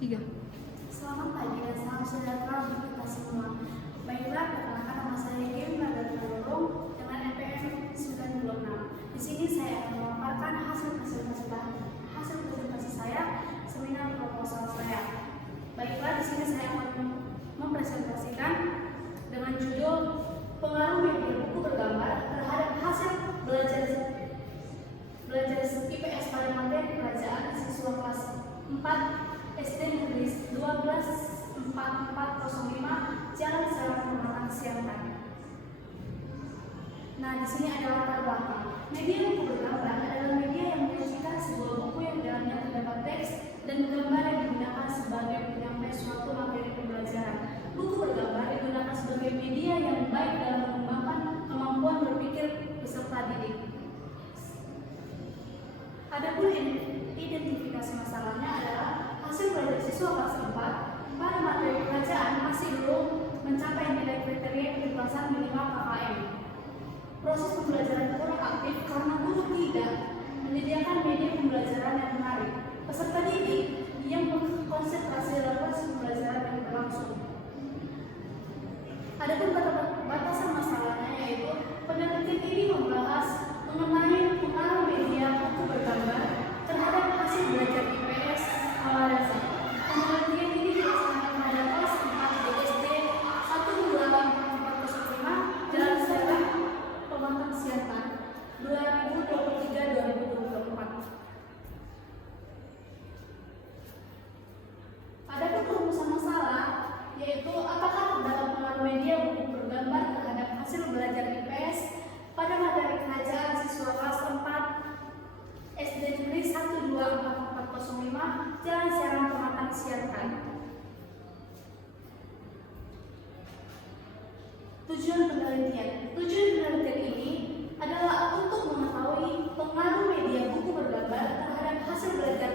Tiga. Selamat pagi dan salam sejahtera untuk kita semua. Baiklah, perkenalkan nama saya Kim Margaret Lurung dengan NPM 96. Di sini saya akan memaparkan hasil presentasi saya, seminar proposal saya. Baiklah, di sini saya akan mempresentasikan dengan judul pengaruh media buku bergambar terhadap hasil belajar IPS pada materi kerajaan siswa kelas 4 SD Negeri 12 4405 Jalan Serang Pematang Siantar. Nah, di sini ada latar belakang. Media buku bergambar adalah media yang menyajikan sebuah buku yang dalamnya terdapat teks dan gambar yang digunakan sebagai penyampai suatu materi pembelajaran. Buku bergambar digunakan sebagai media yang baik dalam mengembangkan kemampuan berpikir peserta didik. Adapun identifikasi masalahnya adalah hasil belajar siswa kelas 4 pada materi kerajaan masih belum mencapai nilai kriteria keikhlasan minimal KKM. Proses pembelajaran kurang aktif karena guru tidak menyediakan media pembelajaran yang menarik. Peserta didik yang berkonsentrasi dalam proses pembelajaran yang berlangsung. Adapun batasan masalahnya yaitu penelitian ini membahas mengenai pengaruh media buku bergambar terhadap hasil belajar IPS awal dasar. Penelitian ini dilaksanakan pada kelas 4 SD 12405 Jalan Serang Pematang Siantar 2023-2024. Adapun rumusan masalah yaitu apakah terdapat pengaruh media buku bergambar terhadap hasil belajar IPS pada materi kerajaan siswa kelas 4 SD Negeri 12445 Jalan Serang Pematang Siantar. Tujuan penelitian ini adalah untuk mengetahui pengaruh media buku bergambar terhadap hasil belajar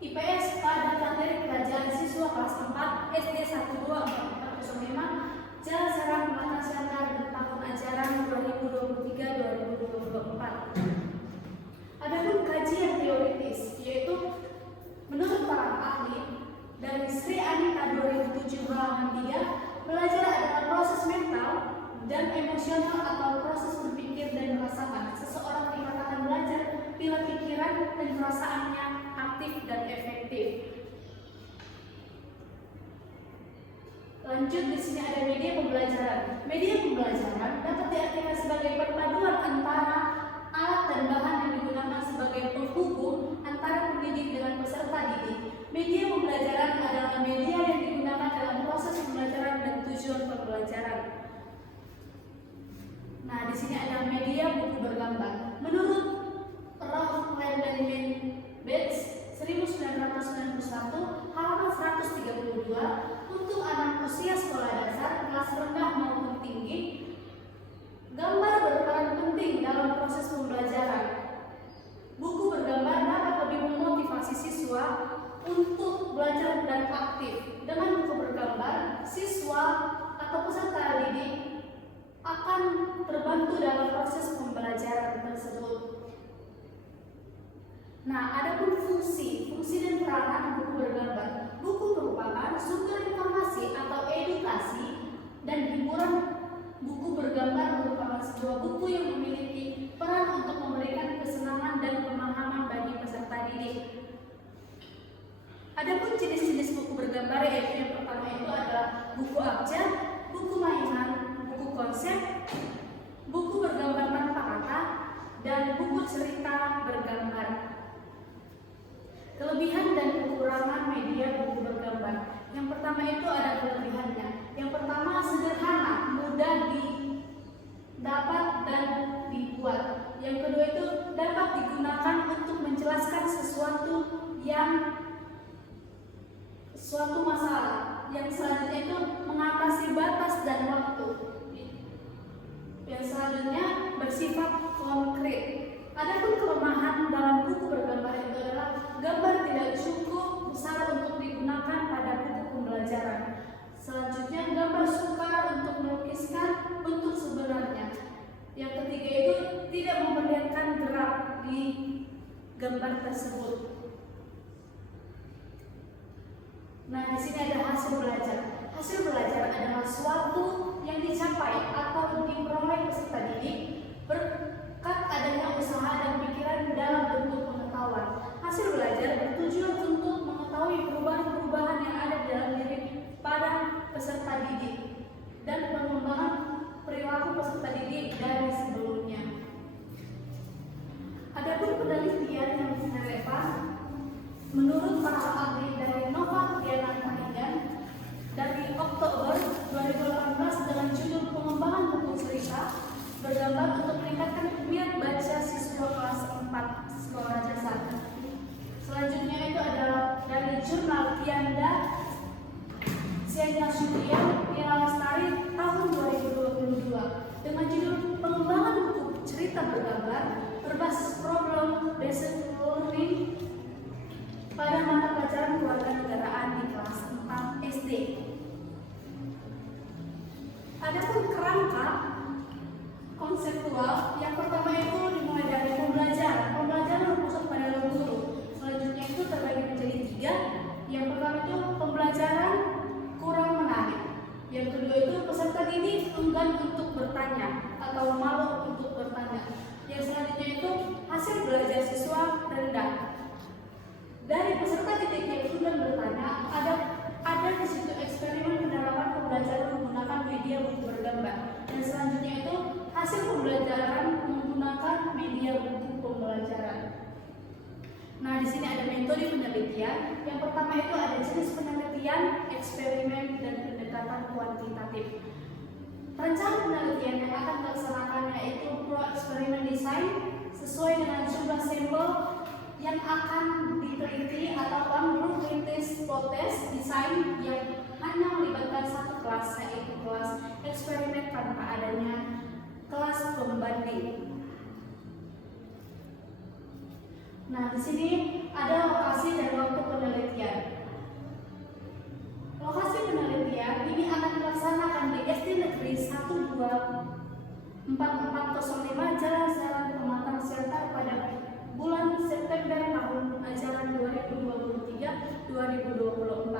IPS pada materi kerajaan siswa kelas 4 SD 12445 Jalan Serang Pematang Siantar di tahun ajaran 2023-2024. Adapun kajian teoritis yaitu menurut para ahli dari Sri Anita 2007 halaman 3, belajar adalah proses mental dan emosional atau proses berpikir dan merasakan. Seseorang dikatakan belajar bila pikiran dan perasaannya aktif dan efektif. Lanjut, di sini ada media pembelajaran. Media pembelajaran dapat diartikan sebagai perpaduan antara alat dan bahan yang digunakan sebagai penghubung antara pendidik dengan peserta didik. Media pembelajaran adalah media yang digunakan dalam proses pembelajaran dan tujuan pembelajaran. Nah, di sini ada media buku bergambar. Menurut Ralph Landenman Bates 1991 halaman 132, untuk anak usia sekolah dasar kelas rendah maupun tinggi, gambar berperan penting dalam proses pembelajaran. Buku bergambar dapat lebih memotivasi siswa untuk belajar dan aktif. Dengan buku bergambar, siswa atau peserta didik akan terbantu dalam proses pembelajaran tersebut. Nah, adapun fungsi dan peranan buku bergambar. Buku merupakan sumber informasi atau edukasi dan hiburan. Buku bergambar merupakan sebuah buku yang memiliki peran untuk memberikan kesenangan dan pemahaman bagi peserta didik. Adapun jenis-jenis buku bergambar yaitu yang pertama itu adalah buku abjad, buku mainan, buku konsep, buku bergambar tanpa kata, dan buku cerita bergambar. Kelebihan dan kekurangan media buku bergambar. Yang pertama itu ada kelebihannya. Yang pertama sederhana, mudah didapat dan dibuat. Yang kedua itu dapat digunakan untuk menjelaskan suatu masalah. Yang selanjutnya itu mengatasi batas dan waktu. Yang selanjutnya bersifat konkret. Adapun kelemahan dalam buku bergambar itu adalah gambar tidak cukup besar untuk digunakan pada buku pembelajaran. Selanjutnya gambar sukar untuk melukiskan bentuk sebenarnya. Yang ketiga itu tidak memperlihatkan gerak di gambar tersebut. Nah, di sini ada hasil belajar. Hasil belajar adalah suatu yang dicapai atau diperoleh peserta didik berkat adanya usaha dan pikiran dalam bentuk pengetahuan. Hasil belajar bertujuan untuk mengetahui perubahan-perubahan yang ada di dalam diri pada peserta didik dan pengembangan perilaku peserta didik dari sebelumnya. Adapun penelitian yang relevan menurut para ahli dari Nova Diana Kanigan dari Oktober 2018 dengan judul pengembangan buku cerita bergambar untuk meningkatkan minat baca siswa kelas 4 sekolah dasar. Selanjutnya itu adalah dari jurnal Tianda Siana Syukriya Mira Lestari tahun 2022 dengan judul pengembangan buku cerita bergambar berbasis problem based learning pada mata pelajaran kewarganegaraan di kelas 4 SD. Adapun kerangka konseptual yang pertama itu dimulai dari pembelajaran berpusat pada guru. Selanjutnya itu terbagi menjadi 3. Yang pertama itu pembelajaran kurang menarik. Yang kedua itu peserta didik enggan untuk bertanya atau malu untuk bertanya. Yang selanjutnya itu hasil belajar siswa rendah. Dari peserta didik yang sudah bertanya, ada di situ eksperimen penerapan pembelajaran menggunakan media buku bergambar. Dan selanjutnya itu hasil pembelajaran menggunakan media buku pembelajaran. Nah, di sini ada metode penelitian. Yang pertama itu ada jenis penelitian, eksperimen, dan pendekatan kuantitatif. Rencana penelitian yang akan dilaksanakan yaitu pro eksperimen desain sesuai dengan jumlah sampel yang akan diteliti atau group test hipotesis desain yang hanya melibatkan satu kelas, yaitu kelas eksperimen tanpa adanya kelas pembanding. Nah, di sini ada lokasi dan waktu penelitian. Lokasi penelitian ini akan dilaksanakan di SD Negeri 12445 Jalan Serang Pematang Siantar pada bulan September tahun ajaran 2023-2024.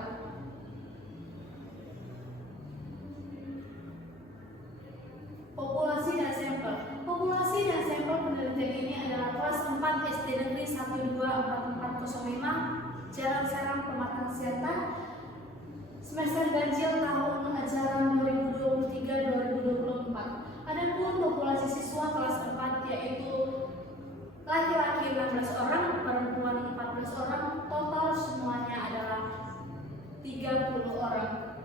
Populasi dan sampel. Populasi dan sampel penelitian ini adalah kelas 4 SD Negeri 12445 Jalan Serang Pematang Siantar semester ganjil tahun ajaran 2023-2024. Adapun populasi siswa kelas 4 yaitu laki-laki 16 orang, perempuan 14 orang, total semuanya adalah 30 orang.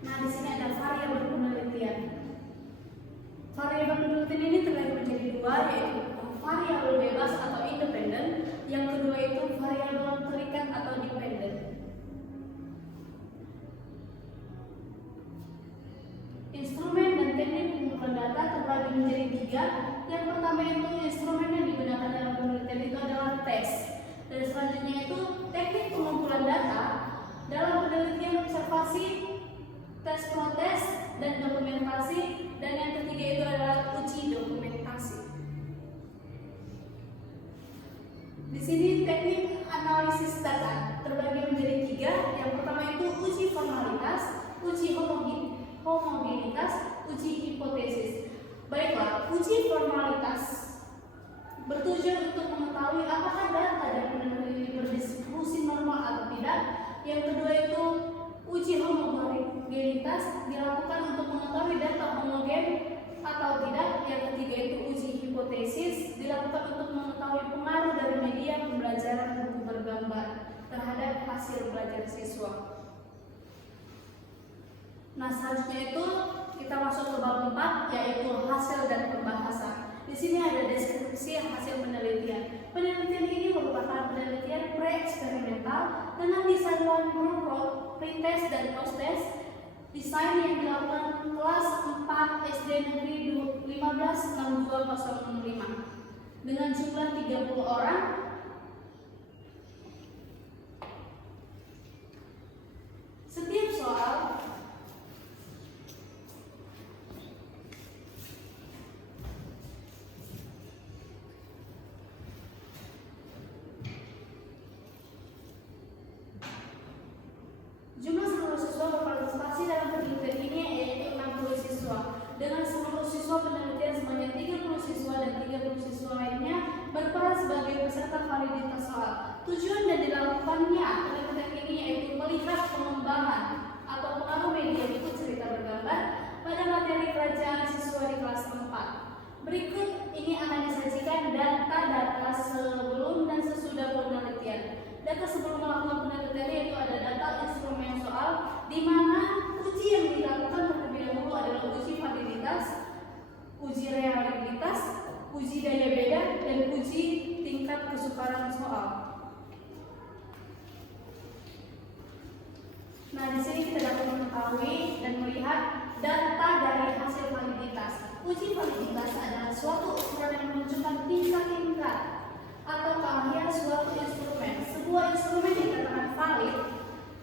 Nah, di sini ada variabel penelitian. Variabel penelitian ini terbagi menjadi 2, yaitu variabel bebas atau independen, yang kedua itu variabel terikat atau dependen. Instrumen dan teknik pengumpulan data terbagi menjadi 3. Yang pertama itu instrumen yang digunakan dalam penelitian itu adalah tes. Dan selanjutnya itu teknik pengumpulan data dalam penelitian observasi, tes protes, dan dokumentasi. Dan yang ketiga itu adalah uji dokumentasi. Di sini teknik analisis data terbagi menjadi 3. Yang pertama itu uji formalitas, uji homogenitas, uji hipotesis. Baiklah, uji formalitas bertujuan untuk mengetahui apakah data dan penelitian ini berdistribusi normal atau tidak. Yang kedua itu uji homogenitas dilakukan untuk mengetahui data homogen atau tidak. Yang ketiga itu uji hipotesis dilakukan untuk mengetahui pengaruh dari media pembelajaran buku bergambar terhadap hasil belajar siswa. Nah, selanjutnya itu kita masuk ke bab 4, yaitu hasil dan pembahasan. Di sini ada deskripsi hasil penelitian. Penelitian ini merupakan penelitian pre-eksperimental dengan desain one group, pretest dan post-test. Desain yang dilakukan kelas 4 SD Negeri 1562005 dengan jumlah 30 orang. Setiap soal Tujuan dan dilakukannya penelitian ini yaitu melihat pengembangan atau pengaruh media buku cerita bergambar pada materi kerajaan siswa di kelas 4. Berikut ini akan disajikan data-data sebelum dan sesudah penelitian. Data sebelum melakukan penelitian yaitu ada data instrumen soal, di mana uji yang dilakukan terlebih dahulu adalah uji validitas, uji reliabilitas, uji daya beda, dan uji tingkat kesukaran soal. Nah, di sini kita dapat mengetahui dan melihat data dari hasil validitas. Uji validitas adalah suatu ukuran yang menunjukkan tingkat-tingkat atau keahlian suatu instrumen. Sebuah instrumen dikatakan valid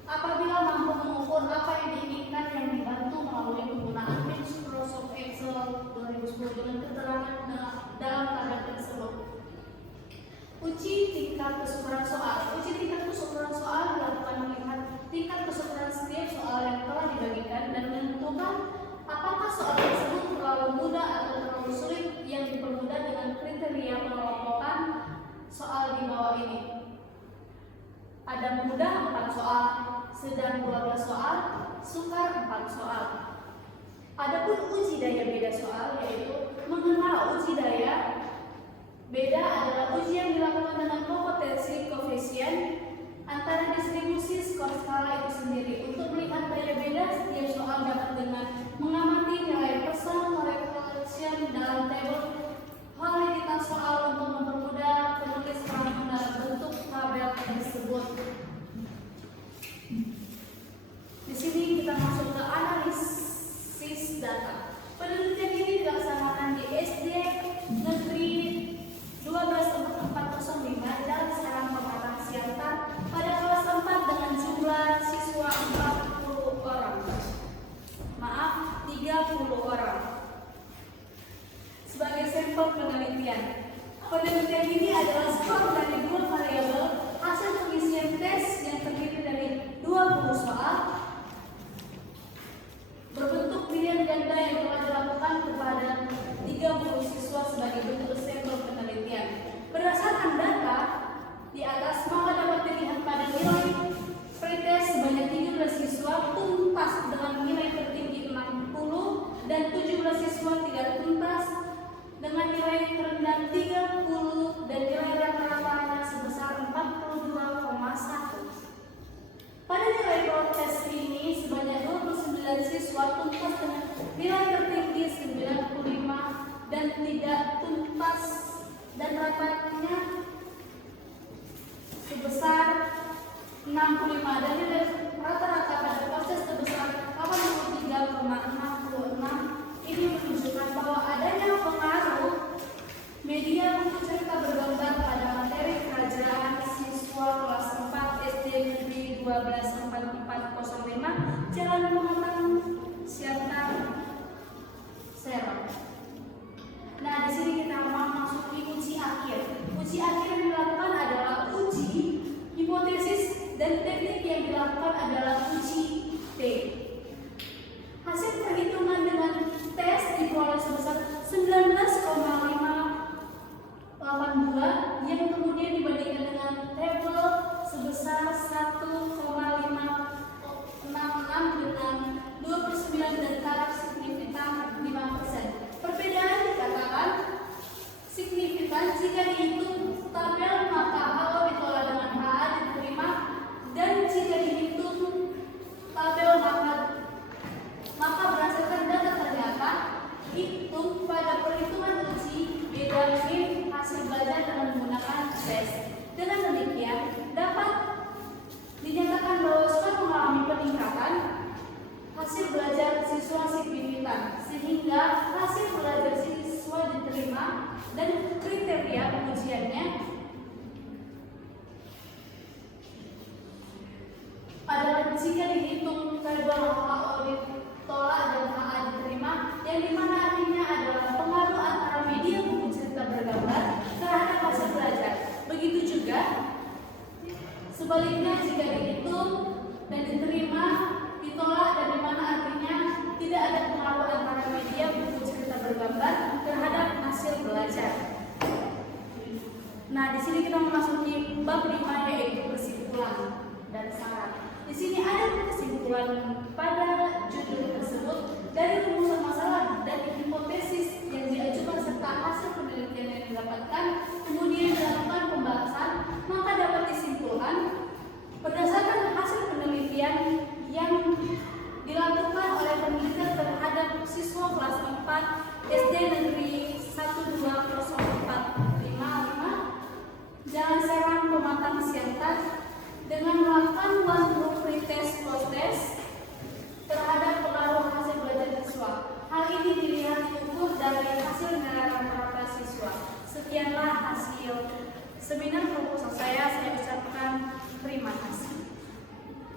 apabila mampu mengukur apa yang diinginkan yang dibantu melalui penggunaan Microsoft Excel 2010 dengan keterangan dalam tabel tersebut. Uji tingkat kesukaran soal. Uji tingkat kesukaran soal dilakukan melihat tingkat kesukaran setiap soal yang telah dibagikan dan menentukan apakah soal tersebut terlalu mudah atau terlalu sulit, yang dipermudah dengan kriteria pengelompokan soal di bawah ini. Ada mudah 4 soal, sedang 12 soal, sukar 4 soal. Adapun uji daya beda soal yaitu mengenal uji daya beda adalah uji yang dilakukan dengan kompetensi koefisien antara distribusi skor skala itu sendiri. Untuk melihat daya beda setiap soal dapat dengan mengamati nilai persen correction dalam tabel validitas soal untuk mempermudah penulis dalam bentuk tabel tersebut. Di sini kita masuk ke analisis data. Penelitian ini dilaksanakan di SD Negeri 12.405 dan Serang Pematang Siantar pada kelas 4 dengan jumlah siswa 40 orang. Maaf, 30 orang. Sebagai sampel penelitian. Penelitian ini adalah skor dari 2 variabel hasil pengisian tes yang terdiri dari 20 soal berbentuk pilihan ganda yang telah dilakukan kepada 30 siswa sebagai bentuk sampel penelitian. Berdasarkan data di atas, maka dapat dilihat pada nilai pretest sebanyak 13 siswa tuntas dengan nilai tertinggi 60 dan 17 siswa tidak tuntas dengan nilai terendah 30 dan nilai rata-ratanya sebesar 42,1. Pada nilai pretest ini sebanyak 29 siswa tuntas dengan nilai tertinggi 95 dan tidak tuntas dan ratanya sebesar 65 dan nilai rata-rata pada proses sebesar 83,66. Ini menunjukkan bahwa adanya pengaruh media buku cerita bergambar pada materi kerajaan siswa kelas 4 SD Negeri 124405 Jalan Pematang Siantar, Serang. Nah, di sini kita memasuki uji akhir. Uji akhir yang dilakukan adalah uji hipotesis dan teknik yang dilakukan adalah uji T. Hasil perhitungan dengan tes diperoleh sebesar 19,582 yang kemudian dibandingkan dengan tabel sebesar 1,566 dengan 29 dan taraf signifikan 5%. Perbedaan dikatakan signifikan jika dihitung tabel maka HO ditolak dengan HA diterima, dan jika dihitung tabel maka berdasarkan data ternyata hitung pada perhitungan uji beda min hasil belajar dengan menggunakan tes. Dengan demikian dapat dinyatakan bahwa skor mengalami peningkatan hasil belajar siswa signifikan sehingga hasil belajar siswa diterima dan kriteria pengujiannya adalah jika dihitung tabel HO ditolak dan HA diterima, yang dimana artinya adalah pengaruh antara media buku cerita bergambar terhadap hasil belajar. Begitu juga sebaliknya jika dihitung dan diterima ditolak, dan dimana artinya tidak ada pengaruh antara media buku cerita bergambar terhadap hasil belajar. Nah, di sini kita memasuki bab 5